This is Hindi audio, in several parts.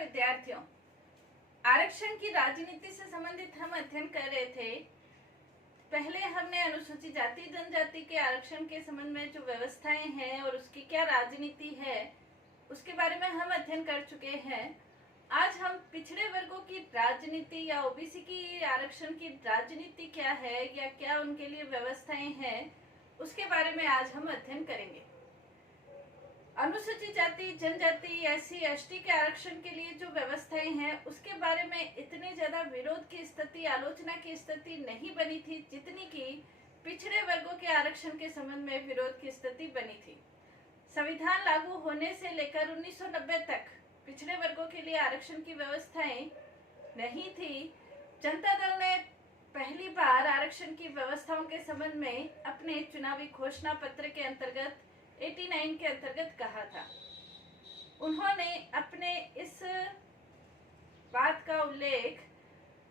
नमस्कार विद्यार्थियों, आरक्षण की राजनीति से संबंधित हम अध्ययन कर रहे थे। पहले हमने अनुसूचित जाति जनजाति के आरक्षण के संबंध में जो व्यवस्थाएं हैं और उसकी क्या राजनीति है उसके बारे में हम अध्ययन कर चुके हैं। आज हम पिछड़े वर्गों की राजनीति या ओबीसी की आरक्षण की राजनीति क्या है या क्या उनके लिए व्यवस्थाएं हैं उसके बारे में आज हम अध्ययन करेंगे। अनुसूचित जाति जनजाति एससी एसटी के आरक्षण के लिए जो व्यवस्थाएं हैं उसके बारे में इतनी ज्यादा विरोध की स्थिति, आलोचना की स्थिति नहीं बनी थी जितनी कि पिछड़े वर्गों के आरक्षण के संबंध में विरोध की स्थिति बनी थी। संविधान लागू होने से लेकर 1990 तक पिछड़े वर्गों के लिए आरक्षण की व्यवस्थाएं नहीं थी। जनता दल ने पहली बार आरक्षण की व्यवस्थाओं के संबंध में अपने चुनावी घोषणा पत्र के अंतर्गत 89 के अंतर्गत कहा था। उन्होंने अपने इस बात का उल्लेख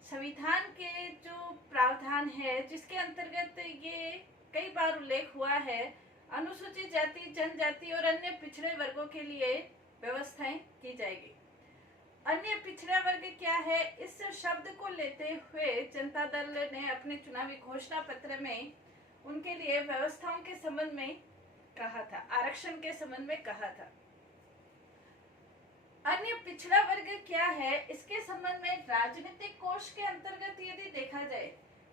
संविधान के जो प्रावधान है जिसके अंतर्गत ये कई बार उल्लेख हुआ है, अनुसूचित जाति जनजाति और अन्य पिछड़े वर्गों के लिए व्यवस्थाएं की जाएगी। अन्य पिछड़ा वर्ग क्या है, इस शब्द को लेते हुए जनता दल ने अपने चुनावी घोषणा पत्र में उनके लिए व्यवस्थाओं के संबंध में कहा था, आरक्षण के संबंध में कहा था। अन्य पिछड़ा वर्ग क्या है, इसके संबंध में राजनीतिक कोष के अंतर्गत यदि देखा जाए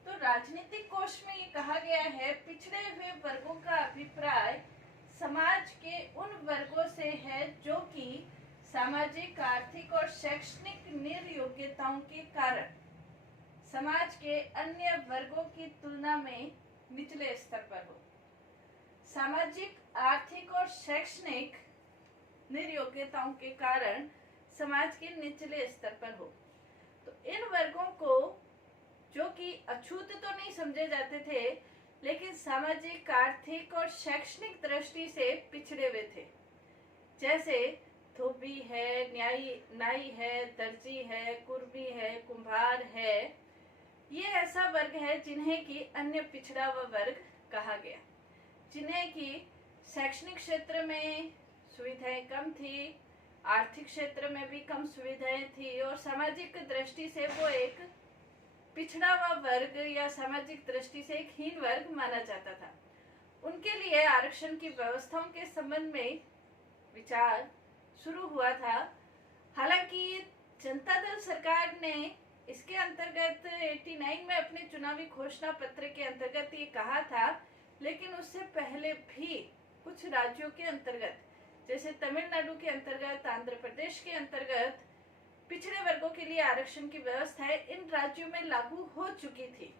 तो राजनीतिक कोष में ये कहा गया है, पिछड़े हुए वर्गों का अभिप्राय समाज के उन वर्गों से है जो कि सामाजिक, आर्थिक और शैक्षणिक निर्योग्यताओं के कारण समाज के अन्य वर्गों की तुलना में निचले स्तर पर हो। सामाजिक, आर्थिक और शैक्षणिक निर्योग्यताओं के कारण समाज के निचले स्तर पर हो। तो इन वर्गों को जो कि अछूत तो नहीं समझे जाते थे लेकिन सामाजिक, आर्थिक और शैक्षणिक दृष्टि से पिछड़े हुए थे, जैसे धोबी है, नाई है, दर्जी है, कुर्मी है, कुम्हार है, ये ऐसा वर्ग है जिन्हें कि अन्य पिछड़ा हुआ वर्ग कहा गया, जिन्हें कि शैक्षणिक क्षेत्र में सुविधाएं कम थी, आर्थिक क्षेत्र में भी कम सुविधाएं थी और सामाजिक दृष्टि से वो एक पिछड़ा हुआ वर्ग या सामाजिक दृष्टि से एक हीन वर्ग माना जाता था। उनके लिए आरक्षण की व्यवस्थाओं के संबंध में विचार शुरू हुआ था। हालांकि जनता दल सरकार ने इसके अंतर्गत 89 में अपने चुनावी घोषणा पत्र के अंतर्गत ये कहा था, लेकिन उससे पहले भी कुछ राज्यों के अंतर्गत जैसे तमिलनाडु के अंतर्गत, आंध्र प्रदेश के अंतर्गत पिछड़े वर्गों के लिए आरक्षण की व्यवस्थाएं इन राज्यों में लागू हो चुकी थी।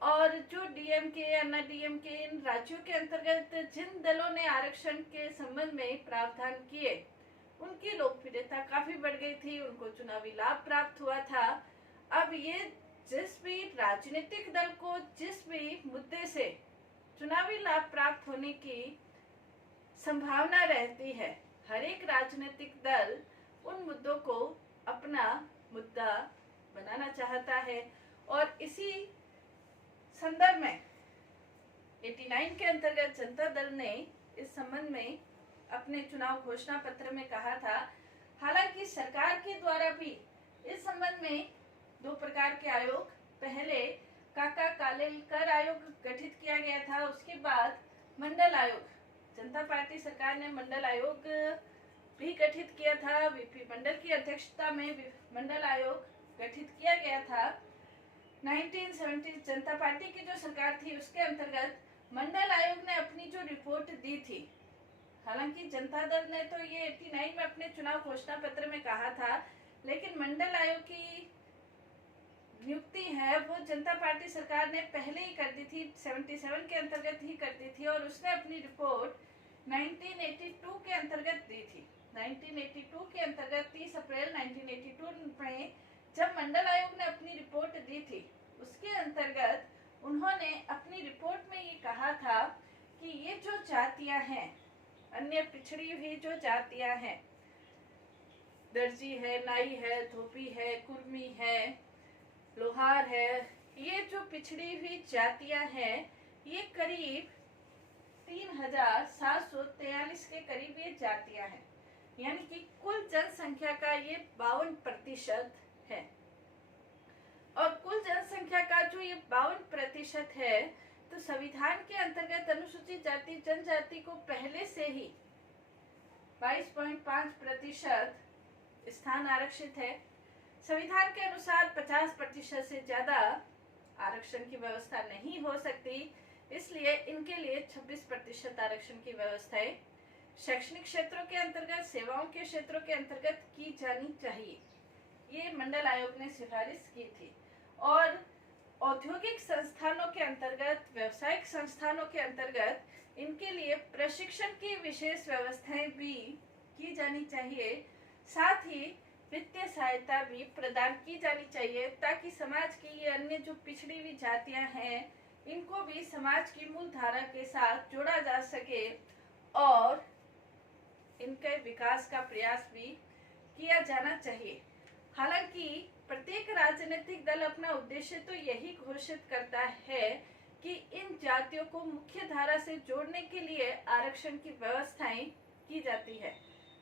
और जो डीएमके, अन्ना डीएमके, इन राज्यों के अंतर्गत जिन दलों ने आरक्षण के संबंध में प्रावधान किए उनकी लोकप्रियता काफी बढ़ गई थी, उनको चुनावी लाभ प्राप्त हुआ था। अब ये जिस भी राजनीतिक दल को जिस भी मुद्दे से चुनावी लाभ प्राप्त होने की संभावना रहती है, हर एक राजनीतिक दल उन मुद्दों को अपना मुद्दा बनाना चाहता है। और इसी संदर्भ में 89 के अंतर्गत जनता दल ने इस संबंध में अपने चुनाव घोषणा पत्र में कहा था। हालांकि सरकार के द्वारा भी इस संबंध में दो प्रकार के आयोग, पहले काका कालेलकर आयोग गठित किया गया था, उसके बाद मंडल आयोग, जनता पार्टी सरकार ने मंडल आयोग भी गठित किया था। वीपी मंडल की अध्यक्षता में मंडल आयोग गठित किया गया था। 1970 जनता पार्टी की जो सरकार थी उसके अंतर्गत मंडल आयोग ने अपनी जो रिपोर्ट दी थी, हालांकि जनता दल ने तो ये 89 में अपने चुनाव घोषणा पत्र में कहा था, लेकिन मंडल आयोग की नियुक्ति है वो जनता पार्टी सरकार ने पहले ही कर दी थी, 77 के अंतर्गत ही कर दी थी और उसने अपनी रिपोर्ट 1982 के अंतर्गत दी थी। 1982 के अंतर्गत 30 अप्रैल 1982 में जब मंडल आयोग ने अपनी रिपोर्ट दी थी उसके अंतर्गत उन्होंने अपनी रिपोर्ट में ये कहा था कि ये जो जातियां हैं, अन्य पिछड़ी हुई जो जातियां हैं, दर्जी है, नाई है, धोबी है, कुर्मी है, लोहार है, ये जो पिछड़ी हुई जातियां हैं ये करीब 3743 के करीब ये जातियां हैं। यानी कि कुल जनसंख्या का ये 52% है। और कुल जनसंख्या का जो ये 52% है, तो संविधान के अंतर्गत अनुसूचित जाति जनजाति को पहले से ही 22.5% स्थान आरक्षित है। संविधान के अनुसार 50% से ज्यादा आरक्षण की व्यवस्था नहीं हो सकती, इसलिए इनके लिए 26% आरक्षण की व्यवस्था है शैक्षणिक क्षेत्रों के अंतर्गत, सेवाओं के क्षेत्रों के अंतर्गत की जानी चाहिए। ये मंडल आयोग ने सिफारिश की थी। और औद्योगिक संस्थानों के अंतर्गत, व्यावसायिक संस्थानों के अंतर्गत इनके लिए प्रशिक्षण की विशेष व्यवस्थाएं भी की जानी चाहिए। साथ ही वित्तीय सहायता भी प्रदान की जानी चाहिए, ताकि समाज की ये अन्य जो पिछड़ी हुई जातियां हैं, इनको भी समाज की मूल धारा के साथ जोड़ा जा सके और इनके विकास का प्रयास भी किया जाना चाहिए। हालांकि प्रत्येक राजनीतिक दल अपना उद्देश्य तो यही घोषित करता है कि इन जातियों को मुख्य धारा से जोड़ने के लिए आरक्षण की व्यवस्थाएं की जाती है,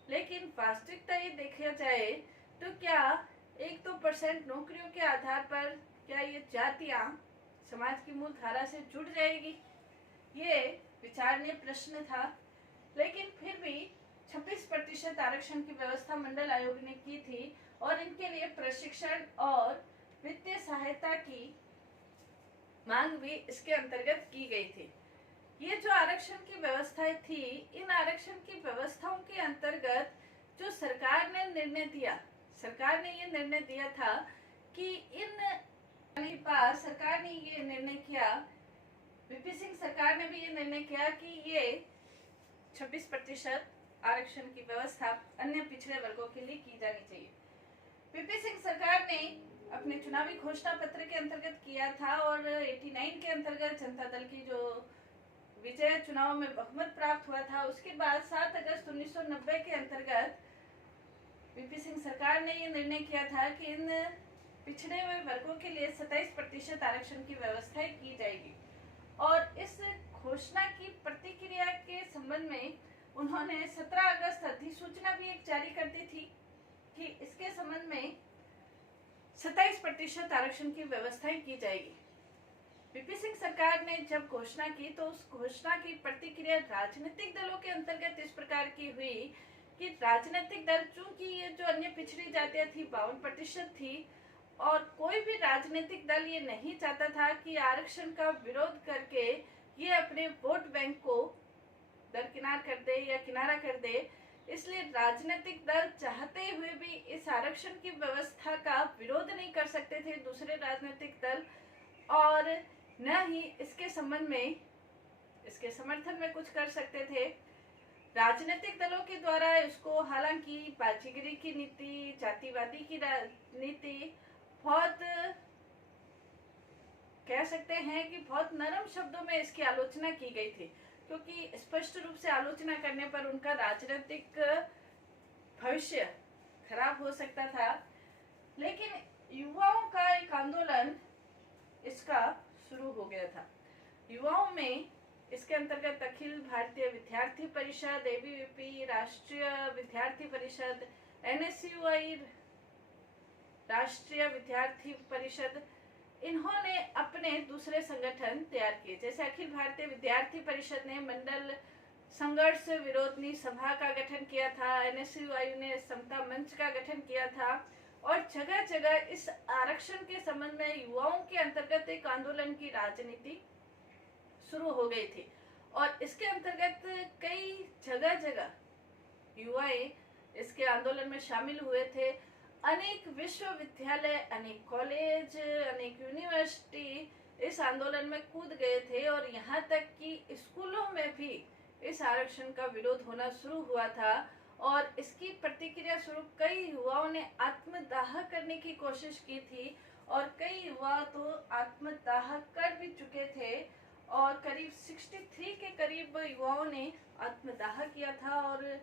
लेकिन वास्तविकता ये देखा जाए तो क्या 1-2% नौकरियों के आधार पर क्या ये जातियां समाज की मूल धारा से जुड़ जाएगी? ये विचारणीय प्रश्न था। लेकिन फिर भी 26% आरक्षण की व्यवस्था मंडल आयोग ने की थी और इनके लिए प्रशिक्षण और वित्तीय सहायता की मांग भी इसके अंतर्गत की गई थी। ये जो आरक्षण की व्यवस्थाएं थी, इन आरक्षण की व्यवस्थाओं के अंतर्गत जो सरकार ने ये निर्णय दिया था कि सरकार ने ये निर्णय किया, वीपी सिंह सरकार ने भी ये निर्णय किया कि ये 26% आरक्षण की व्यवस्था अन्य पिछड़े वर्गों के लिए की जानी चाहिए। वीपी सिंह सरकार ने अपने चुनावी घोषणा पत्र के अंतर्गत किया था और 89 के अंतर्गत जनता दल की जो विजय चुनाव में बहुमत प्राप्त हुआ था, उसके बाद 7 अगस्त 1990 के अंतर्गत वीपी सिंह सरकार ने ये निर्णय किया था कि इन पिछड़े हुए वर्गों के लिए 27% आरक्षण की व्यवस्था की जाएगी। और इस घोषणा की प्रतिक्रिया के संबंध में उन्होंने 17 अगस्त अधिसूचना भी एक जारी कर दी थी कि इसके संबंध में 27% आरक्षण की व्यवस्थाएं की जाएगी। वीपी सिंह सरकार ने जब घोषणा की तो उस घोषणा की प्रतिक्रिया राजनीतिक दलों के अंतर्गत इस प्रकार की हुई कि राजनीतिक दल, चूंकि ये जो अन्य पिछड़ी जातियां थी 52% थी, और कोई भी राजनीतिक दल ये नहीं चाहता था कि आरक्षण का विरोध करके ये अपने वोट बैंक को दरकिनार कर दे या किनारा कर दे, इसलिए राजनीतिक दल चाहते हुए भी इस आरक्षण की व्यवस्था का विरोध नहीं कर सकते थे दूसरे राजनीतिक दल, और न ही इसके संबंध में, इसके समर्थन में कुछ कर सकते थे। राजनीतिक दलों के द्वारा इसको, हालांकि बाजीगरी की नीति, जातिवादी की नीति बहुत, कह सकते हैं कि बहुत नरम शब्दों में इसकी आलोचना की गई थी, क्योंकि स्पष्ट रूप से आलोचना करने पर उनका राजनीतिक भविष्य खराब हो सकता था। लेकिन युवाओं का एक आंदोलन इसका शुरू हो गया था। युवाओं में इसके अंतर्गत अखिल भारतीय विद्यार्थी परिषद, एबीवीपी, राष्ट्रीय विद्यार्थी परिषद, एनएसयूआई, राष्ट्रीय विद्यार्थी परिषद, इन्होंने अपने दूसरे संगठन तैयार किए। जैसे अखिल भारतीय विद्यार्थी परिषद ने मंडल संघर्ष विरोधी सभा का गठन किया था, एनएसयूआई ने समता मंच का गठन किया था, और जगह जगह इस आरक्षण के संबंध में युवाओं के अंतर्गत एक आंदोलन की राजनीति शुरू हो गई थी। और इसके अंतर्गत कई जगह जगह युवाएं इसके आंदोलन में शामिल हुए थे। अनेक विश्वविद्यालय, अनेक कॉलेज, अनेक यूनिवर्सिटी इस आंदोलन में कूद गए थे, और यहाँ तक कि स्कूलों में भी इस आरक्षण का विरोध होना शुरू हुआ था। और इसकी प्रतिक्रिया स्वरूप कई युवाओं ने आत्मदाह करने की कोशिश की थी, और कई युवा तो आत्मदाह कर भी चुके थे, और करीब 63 के करीब युवाओं ने आत्मदाह किया था, और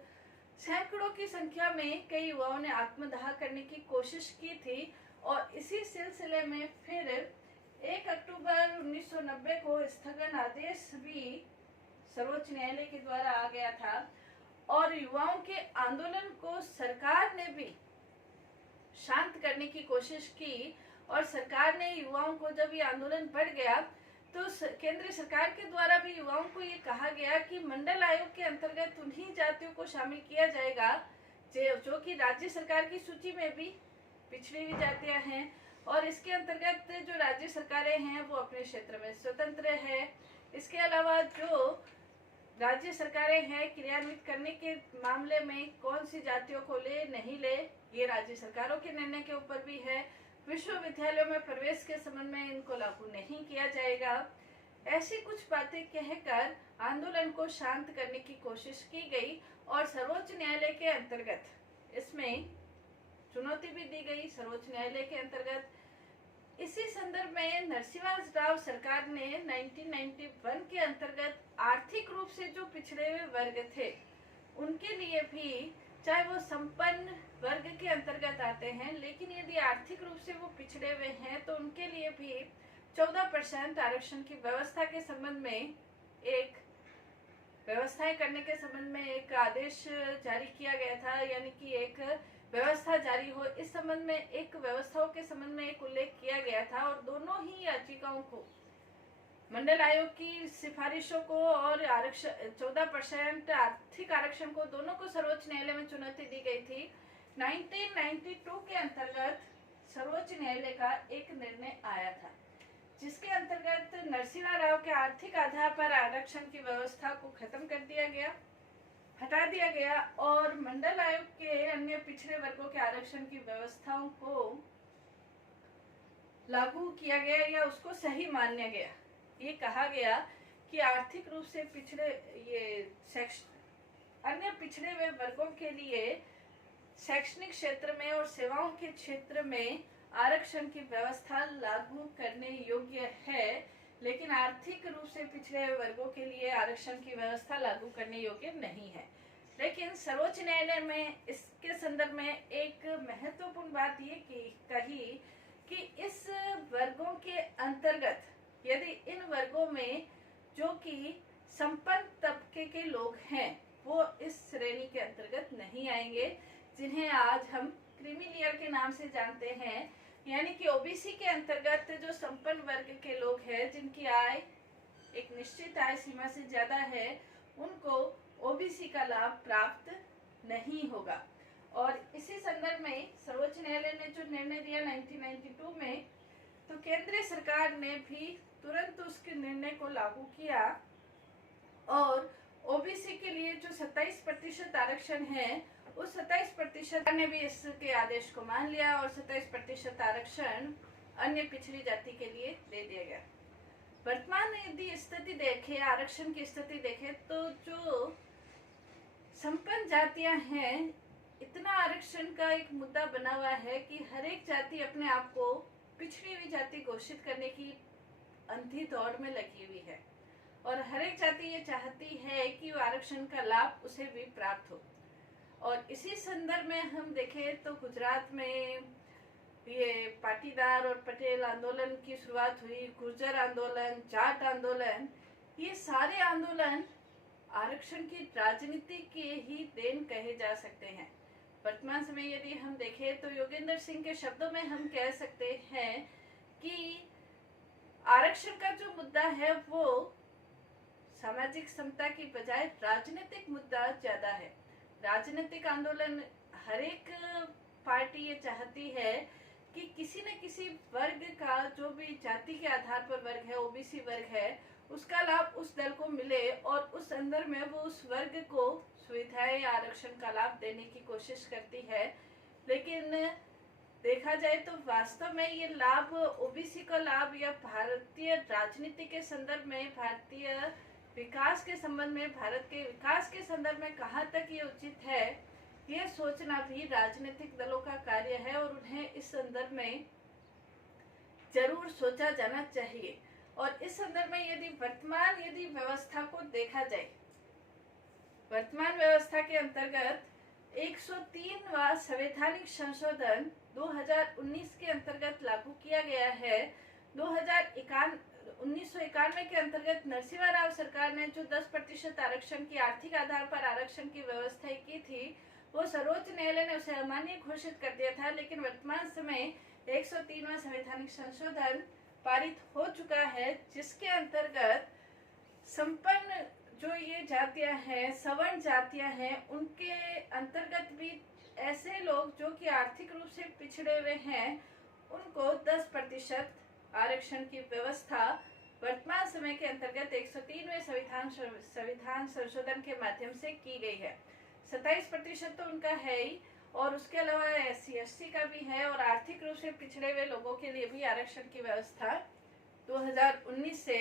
सैकड़ों की संख्या में कई युवाओं ने आत्मदाह करने की कोशिश की थी। और इसी सिलसिले में फिर 1 अक्टूबर 1990 को स्थगन आदेश भी सर्वोच्च न्यायालय के द्वारा आ गया था, और युवाओं के आंदोलन को सरकार ने भी शांत करने की कोशिश की, और सरकार ने युवाओं को, जब ये आंदोलन बढ़ गया तो केंद्र सरकार के द्वारा भी युवाओं को ये कहा गया कि मंडल आयोग के अंतर्गत उन्हीं जातियों को शामिल किया जाएगा जो कि राज्य सरकार की सूची में भी पिछड़ी हुई जातियां हैं, और इसके अंतर्गत जो राज्य सरकारें हैं वो अपने क्षेत्र में स्वतंत्र है। इसके अलावा जो राज्य सरकारें हैं, क्रियान्वित करने के मामले में कौन सी जातियों को ले नहीं ले, ये राज्य सरकारों के निर्णय के ऊपर भी है। विश्वविद्यालयों में प्रवेश के संबंध में इनको लागू नहीं किया जाएगा। ऐसी कुछ बातें कहकर आंदोलन को शांत करने की कोशिश की गई, और सर्वोच्च न्यायालय के अंतर्गत इसमें चुनौती भी दी गई। सर्वोच्च न्यायालय के अंतर्गत इसी संदर्भ में नरसिम्हा राव सरकार ने 1991 के अंतर्गत आर्थिक रूप से जो पिछड़े हुए वर्ग थे उनके लिए भी, चाहे वो संपन्न वर्ग के अंतर्गत आते हैं, लेकिन यदि आर्थिक रूप से वो पिछड़े हुए हैं तो उनके लिए भी 14% आरक्षण की व्यवस्था के संबंध में एक व्यवस्थाएं करने के संबंध में एक आदेश जारी किया गया था, यानी कि एक व्यवस्था जारी हो, इस संबंध में एक व्यवस्थाओं के संबंध में एक उल्लेख किया गया था। और दोनों ही याचिकाओं को, मंडल आयोग की सिफारिशों को और आरक्षण 14% आर्थिक आरक्षण को, दोनों को सर्वोच्च न्यायालय में चुनौती दी गई थी। 1992 के अंतर्गत सर्वोच्च न्यायालय का एक निर्णय आया था जिसके अंतर्गत नरसिम्हा राव के आर्थिक आधार पर आरक्षण की व्यवस्था को खत्म कर दिया गया, हटा दिया गया, और मंडल आयोग के अन्य पिछड़े वर्गों के आरक्षण की व्यवस्थाओं को लागू किया गया या उसको सही माना गया। ये कहा गया कि आर्थिक रूप से पिछड़े अन्य पिछड़े हुए वर्गों के लिए शैक्षणिक क्षेत्र में और सेवाओं के क्षेत्र में आरक्षण की व्यवस्था लागू करने योग्य है, लेकिन आर्थिक रूप से पिछड़े हुए वर्गों के लिए आरक्षण की व्यवस्था लागू करने योग्य नहीं है। लेकिन सर्वोच्च न्यायालय में इसके संदर्भ में एक महत्वपूर्ण बात ये कही कि इस वर्गों के अंतर्गत यदि इन वर्गों में जो कि संपन्न तबके के लोग हैं वो इस श्रेणी के अंतर्गत नहीं आएंगे, जिन्हें आज हम क्रीमी लेयर के नाम से जानते हैं, यानी कि ओबीसी के अंतर्गत जो संपन्न वर्ग के लोग हैं जिनकी आय एक निश्चित आय सीमा से ज्यादा है, उनको ओबीसी का लाभ प्राप्त नहीं होगा। और इसी संदर्भ में सर्वोच्च न्यायालय ने जो निर्णय दिया 1992 में, तो केंद्र सरकार ने भी तुरंत उसके निर्णय को लागू किया और ओबीसी के लिए जो 27% आरक्षण है उस 27% ने भी इसके आदेश को मान लिया और 27% आरक्षण अन्य पिछड़ी जाति के लिए दे दिया गया। वर्तमान में यदि स्थिति देखें, आरक्षण की स्थिति देखें, तो जो संपन्न जातियां हैं, इतना आरक्षण का एक मुद्दा बना हुआ है कि हर एक जाति अपने आप को पिछड़ी हुई जाति घोषित करने की अंधी दौड़ में लगी हुई है, और हर एक जाति ये चाहती है कि वो आरक्षण का लाभ उसे भी प्राप्त हो। और इसी संदर्भ में हम देखें तो गुजरात में ये पाटीदार और पटेल आंदोलन की शुरुआत हुई, गुर्जर आंदोलन, जाट आंदोलन, ये सारे आंदोलन आरक्षण की राजनीति के ही देन कहे जा सकते हैं। वर्तमान समय यदि हम देखें तो योगेंद्र सिंह के शब्दों में हम कह सकते हैं कि आरक्षण का जो मुद्दा है वो सामाजिक समता की बजाय राजनीतिक मुद्दा ज्यादा है। राजनीतिक आंदोलन, हर एक पार्टी ये चाहती है कि किसी न किसी वर्ग का, जो भी जाति के आधार पर वर्ग है, ओबीसी वर्ग है, उसका लाभ उस दल को मिले और उस अंदर में वो उस वर्ग को सुविधाएं या आरक्षण का लाभ देने की कोशिश करती है। लेकिन देखा जाए तो वास्तव में ये लाभ, ओबीसी का लाभ या भारतीय राजनीति के संदर्भ में, भारतीय विकास के संबंध में, भारत के विकास के संदर्भ में कहाँ तक ये उचित है, ये सोचना भी राजनीतिक दलों का कार्य है और उन्हें इस संदर्भ में जरूर सोचा जाना चाहिए। और इस संदर्भ में यदि वर्तमान व्यवस्था को देखा जाए, वर्तमान व्यवस्था के अंतर्गत 103वां संवैधानिक संशोधन 2019 के अंतर्गत लागू किया गया है। 1991 के अंतर्गत नरसिम्हा राव सरकार ने जो 10% आरक्षण की आर्थिक आधार पर आरक्षण की व्यवस्था की थी, वो सर्वोच्च न्यायालय ने उसे अमान्य घोषित कर दिया था। लेकिन वर्तमान समय 103वां संवैधानिक संशोधन पारित हो चुका है, जिसके अंतर्गत संपन्न जो ये जातियां हैं, सवर्ण जातियां हैं, उनके अंतर्गत भी ऐसे लोग जो कि आर्थिक रूप से पिछड़े हुए हैं, उनको 10% आरक्षण की व्यवस्था वर्तमान समय के अंतर्गत 103वें संविधान संशोधन के माध्यम से की गई है। 27% तो उनका है ही, और उसके अलावा SC/ST का भी है, और आर्थिक रूप से पिछड़े हुए लोगों के लिए भी आरक्षण की व्यवस्था 2019 से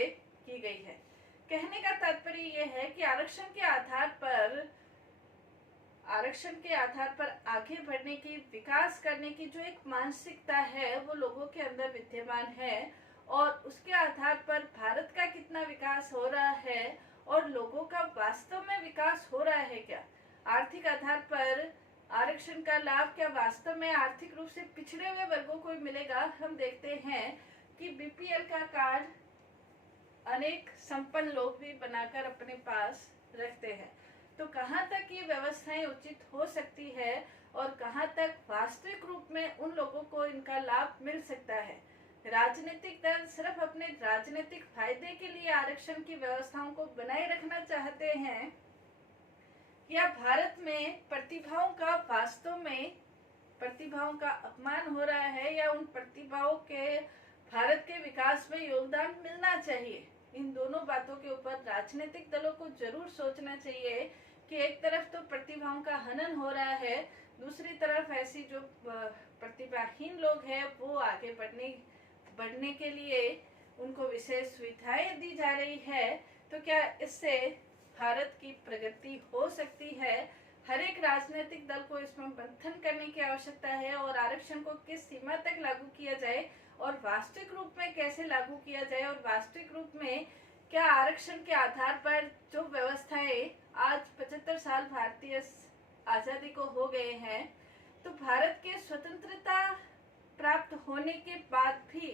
की गई है। कहने का तात्पर्य यह है कि आरक्षण के आधार पर आगे बढ़ने की, विकास करने की जो एक मानसिकता है, वो लोगों के अंदर विद्यमान है, और उसके आधार पर भारत का कितना विकास हो रहा है और लोगों का वास्तव में विकास हो रहा है क्या, आर्थिक आधार पर आरक्षण का लाभ क्या वास्तव में आर्थिक रूप से पिछड़े हुए वर्गों को मिलेगा। हम देखते हैं कि BPL का कार्ड अनेक संपन्न लोग भी बनाकर अपने पास रखते हैं। तो कहाँ तक ये व्यवस्थाएं उचित हो सकती है और कहाँ तक वास्तविक रूप में उन लोगों को इनका लाभ मिल सकता है। राजनीतिक दल सिर्फ अपने राजनीतिक फायदे के लिए आरक्षण की व्यवस्थाओं को बनाए रखना चाहते हैं, या भारत में प्रतिभाओं का वास्तव में प्रतिभाओं का अपमान हो रहा है, या उन प्रतिभाओं के भारत के विकास में योगदान मिलना चाहिए। इन दोनों बातों के ऊपर राजनीतिक दलों को जरूर सोचना चाहिए कि एक तरफ तो प्रतिभाओं का हनन हो रहा है, दूसरी तरफ ऐसी जो प्रतिभाहीन लोग हैं वो आगे बढ़ने के लिए उनको विशेष सुविधाएं दी जा रही है। तो क्या इससे भारत की प्रगति हो सकती है? हर एक राजनीतिक दल को इसमें मंथन करने की आवश्यकता है, और आरक्षण को किस सीमा तक लागू किया जाए और वास्तविक रूप में कैसे लागू किया जाए, और वास्तविक रूप में क्या आरक्षण के आधार पर जो व्यवस्थाएं आज 75 साल भारतीय आजादी को हो गए हैं, तो भारत के स्वतंत्रता प्राप्त होने के बाद भी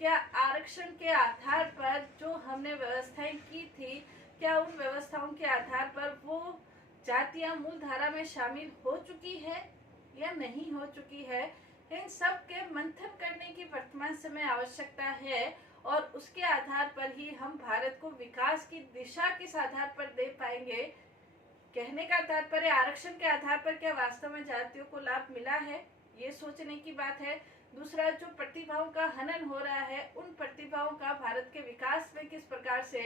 क्या आरक्षण के आधार पर जो हमने व्यवस्थाएं की थी, क्या उन व्यवस्थाओं के आधार पर वो जातियां मूल धारा में शामिल हो चुकी है या नहीं हो चुकी है? इन सब के मंथन करने की वर्तमान समय आवश्यकता है, और उसके आधार पर ही हम भारत को विकास की दिशा किस आधार पर दे पाएंगे। कहने का तात्पर्य आरक्षण के आधार पर क्या वास्तव में जातियों को लाभ मिला है, ये सोचने की बात है। दूसरा, जो प्रतिभाओं का हनन हो रहा है, उन प्रतिभाओं का भारत के विकास में किस प्रकार से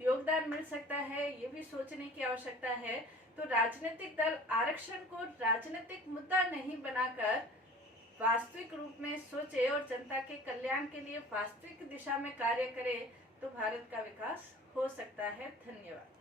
योगदान मिल सकता है, ये भी सोचने की आवश्यकता है। तो राजनीतिक दल आरक्षण को राजनीतिक मुद्दा नहीं बनाकर वास्तविक रूप में सोचे और जनता के कल्याण के लिए वास्तविक दिशा में कार्य करे, तो भारत का विकास हो सकता है। धन्यवाद।